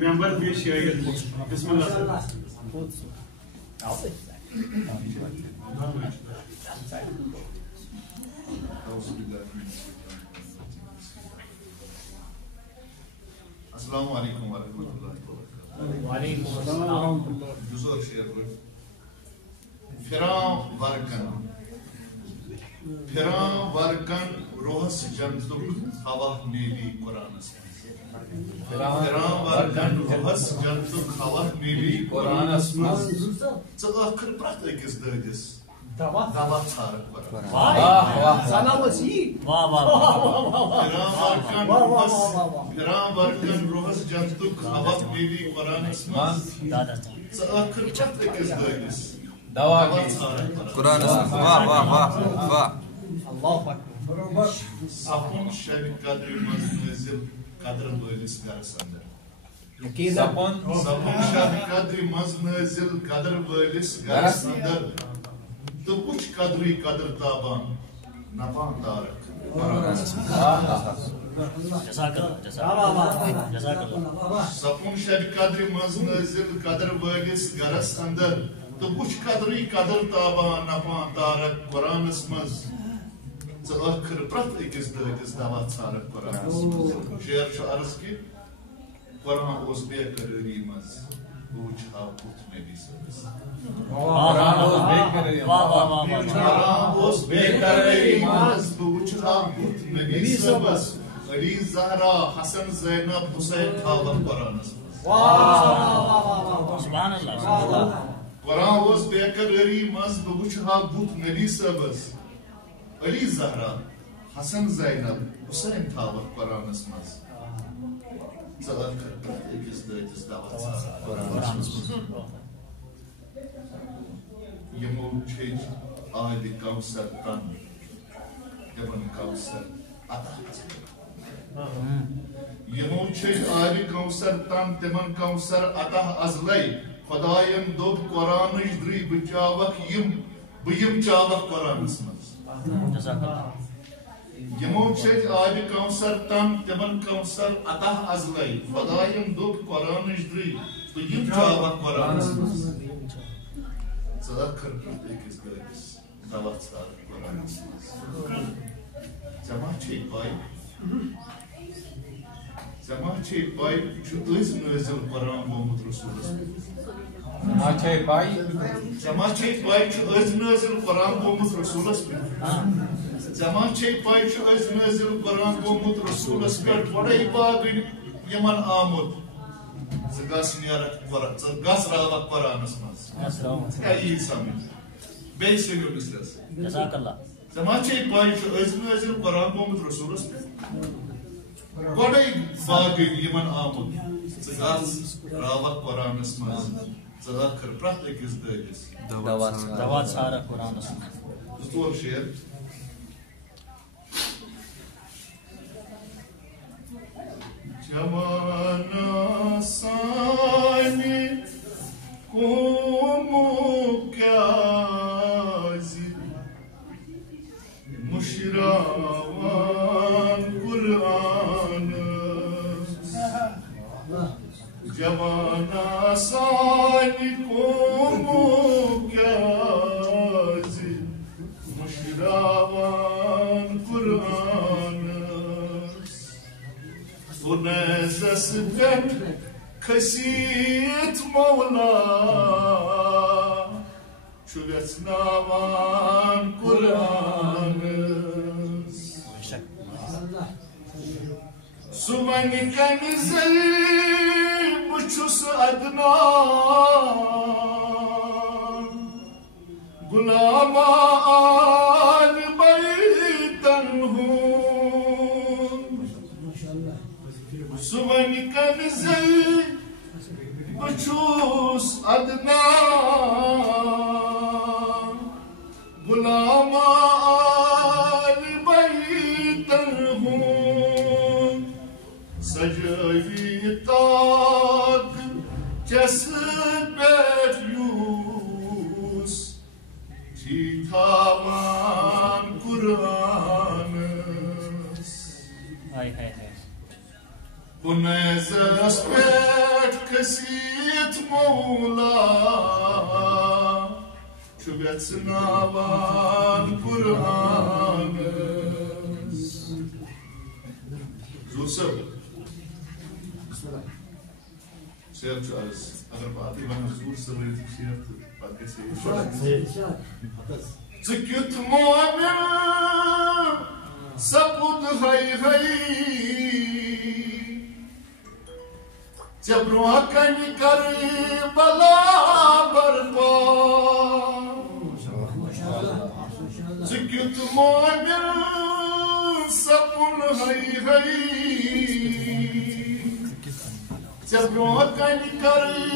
member پیش آئے بسم اللہ السلام علیکم ورحمۃ اللہ وبرکاتہ. وعلیکم السلام. بزرگ شیر پھران ورکن روحس جنتک ہوا میلی قرآنس پھران ورکن روحس جنتک ہوا میلی قرآنس مز ژٕ ٲخر پرٛٮ۪تھ أکِس دٲدِس دوا ژھارکھ پھران ورکن روحس جنتک ہوا میلی قرآنس مز ژٕ ٲخر پرٛٮ۪تھ أکِس دٲدِس دوا ژھارکھ قرآنس. واہ واہ واہ واہ. سپُن شب قدر مز نٲزِل قدر وٲلِس گرس اندر سپُن شب قدر مز نٲزِل قدر وٲلِس گرس اندر تہٕ وٕچھ قدرٕے قدر تابان نپان تارک سپُن شب قدر مز نٲزِل قدر وٲلِس گرس اندر تہٕ وٕچھ قدرٕے قدر تابان نپان تارک قرآنس مز ژٕ ٲخر پرٛٮ۪تھ أکِس دٲدِس دوا ژھارکھ قرآنس مز. شیر چھُ عرض کہِ قرآن اوس بے قرٲری منٛز بہٕ وٕچھِ ہا بُتھ نبی صٲبس. قرآن اوس بے قرٲری منٛز بہٕ وٕچھِ ہا بُتھ نبی صٲبس. علی زہرا حسن زینب حسین تھاوکھ قرآنس منٛز. قرآن اوس بے قرٲری منٛز بہٕ وٕچھِ ہا بُتھ نبی صٲبس. علی زہرا حسن زینب حسین تھاوکھ قرآنس منٛز. ژٕ ٲخر پرٛٮ۪تھ أکِس دٲدِس دوا ژھارکھ قرآنس منٛز. یِمو چھٔج آبِ کوثر تن تِمن کوثر عطا یِمو چھٔج آبِ کوثر تن تِمن کوثر عطا ازلے. خۄداین دوٚپ قرآنٕچ درٕے بہٕ چاوکھ بہٕ یِم چاوکھ قرآنس منٛز. یِمو چھٔج آبِ کوثر تن تِمن کوثر عطا ازلے. خۄداین دوٚپ قرآنٕچ درٕے بہٕ یِم چاوکھ قرآنس منٛز. ژٕ ٲخر پرٛٮ۪تھ أکِس دٲدِس دوا ژھارکھ قرآنس منٛز. ژےٚ ما چھے پاے چھُ أزۍ نٲزِل قرآن گوٚمُت رسوٗلس پٮ۪ٹھ. ژےٚ ما چھے پاے چھُ أزۍ نٲزِل قرآن گوٚمُت رسوٗلس پٮ۪ٹھ. ژےٚ ما چھے پاے چھُ أزۍ نٲزِل قرآن گوٚمُت رسوٗلس پٮ۪ٹھ. گۄڈے باگٕنۍ یِمن آمُت ژٕ گژھ نیرکھ ژٕ گژھ راوکھ قرآنس منٛز. ژٕ کیٛاہ یی سمجھ بیٚیہِ سٔنِو مِثرس. ژےٚ ما چھے پاے چھُ أزۍ نٲزِل قرآن گوٚمُت رسوٗلس پٮ۪ٹھ. گۄڈے باگٕنۍ یِمن آمُت ژٕ گژھ راوکھ قرآنس منٛز. ژٕ ٲخر پرٛٮ۪تھ أکِس دٲدِس دوا ژھارکھ قرآنس منٛز. 2 شیر. جوانا سانہِ قومُک کیٛازِ مُشراوان قرآنس. جوانا سانہِ قومُک کیٛازِ مُشراوان قرآنس. نیزس پٮ۪ٹھ کھٔسِتھ مولا چھُ ویژھناوان قرآنس. سُہ وَنہِ کَمہِ زَلہِ بہٕ چھُس ادنان غُلامہ آلِ بیتن ہُنٛد. سُہ وَنہِ کَمہِ زَلہِ بہٕ چھُس ادنان غُلامہ آلِ بیتن ہُنٛد. سجٲوِتھ طاق چَسہٕ پٮ۪ٹھ یُس چھِ تھاوان قرآن Punezas pet căsit moula și viață n-avan Curanăs. Zusău. Certo, agar bate vai nos cursos sobre isso, certo? Para que seja. Țăchiut moamea să put hai ți-a broaca nicare bala barba țăchiut moamea să put hai ți-a broaca nicare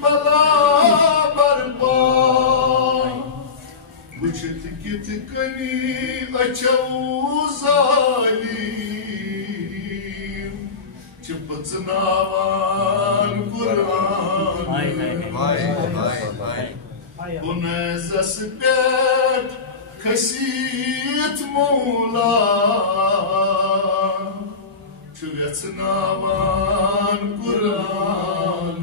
bala barba Uçet git kani açauzalim Çıpıtınavan Kur'an Buneza sıkbet kasit mola Çıpıtınavan Kur'an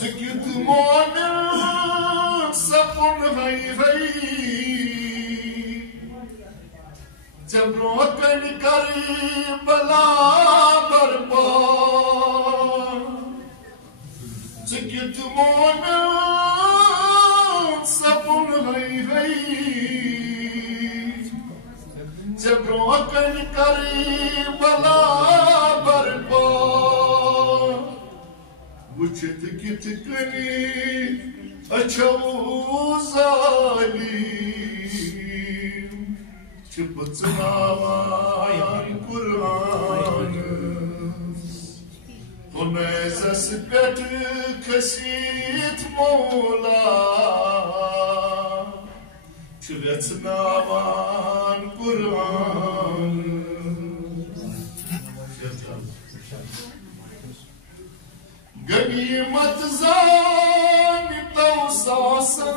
Tıkıt moana sapun hay Cebrokan kari bala barba Tıkıt moana sapun hay Cebrokan kari bala barba Uçet git kani açauzalim Çıpıtınavan Kur'an'ız Oneza sıkbet kasit mola Çıpıtınavan Kur'an'ız Ganimet zani tavsasın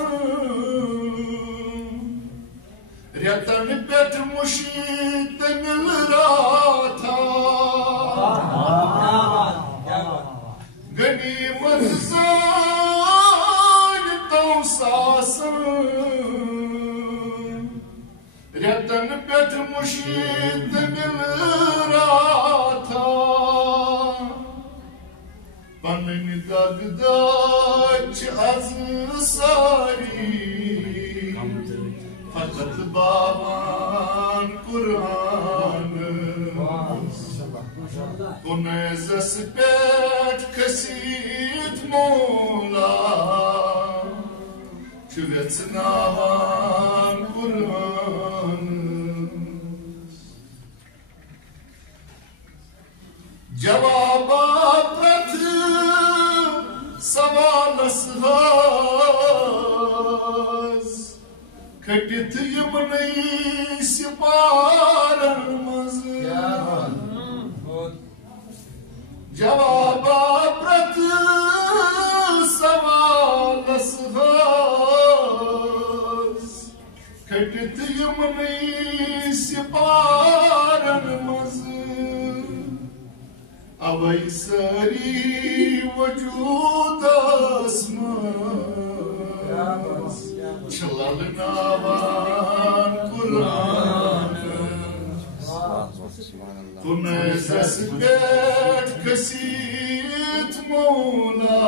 Riyatan pet muşitten lirata Ganimet zani tavsasın Riyatan pet muşitten lirata Panni dagdaç azı sari Fakat baban Kur'an'ı Puneza spet kasit mola Çüvetnavan Kur'an'ı Cevaba pratı savalasız Kaçtıyım neyse paramız Cevaba pratı savalasız Kaçtıyım neyse paramız Avay sari vücud asmaz Çalalinavan Kur'an'ı Tuneza sıkbet kasit mola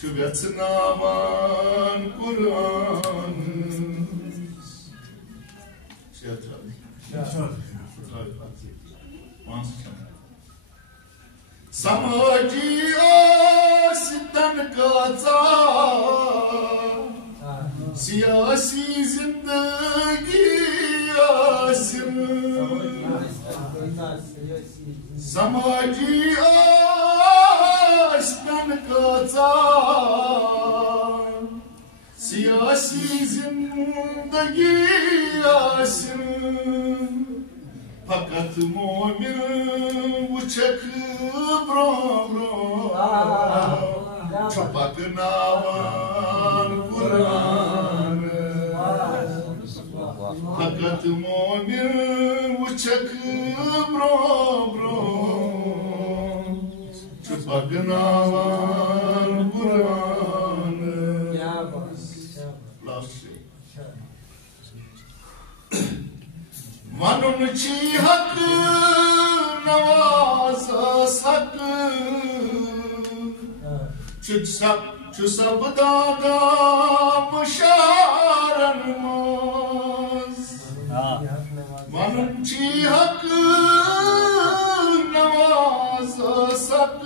Çıvetnavan Kur'an'ı Samaji asitan kaza Siyasi zindagi asim Samaji asitan kaza Siyasi zindagi asim Fakat mu'min uçak bro Çopak navan Kur'an'ı Fakat mu'min bro Chupagnavar Quran Last year Manun chi haq nawaz sak Chusab dada musharan maz Manun chi haq nawaz sak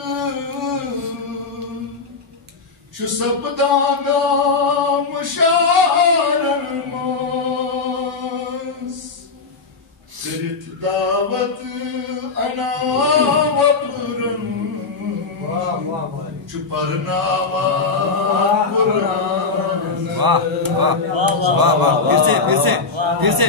Chusab dada musharan maz Serit davat ana vapurun Chuparnama Quran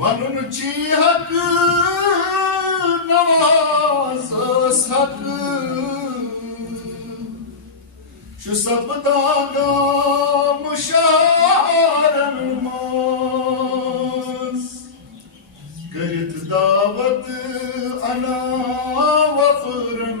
Manun chi haq nawaz sak Şu sapdaga musharan maz Garit davat ana vafran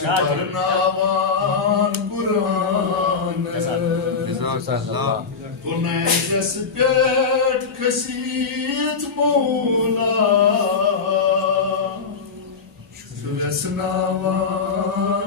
Chuparnavan Quran Tunayas pet kasit mola Şulasnavan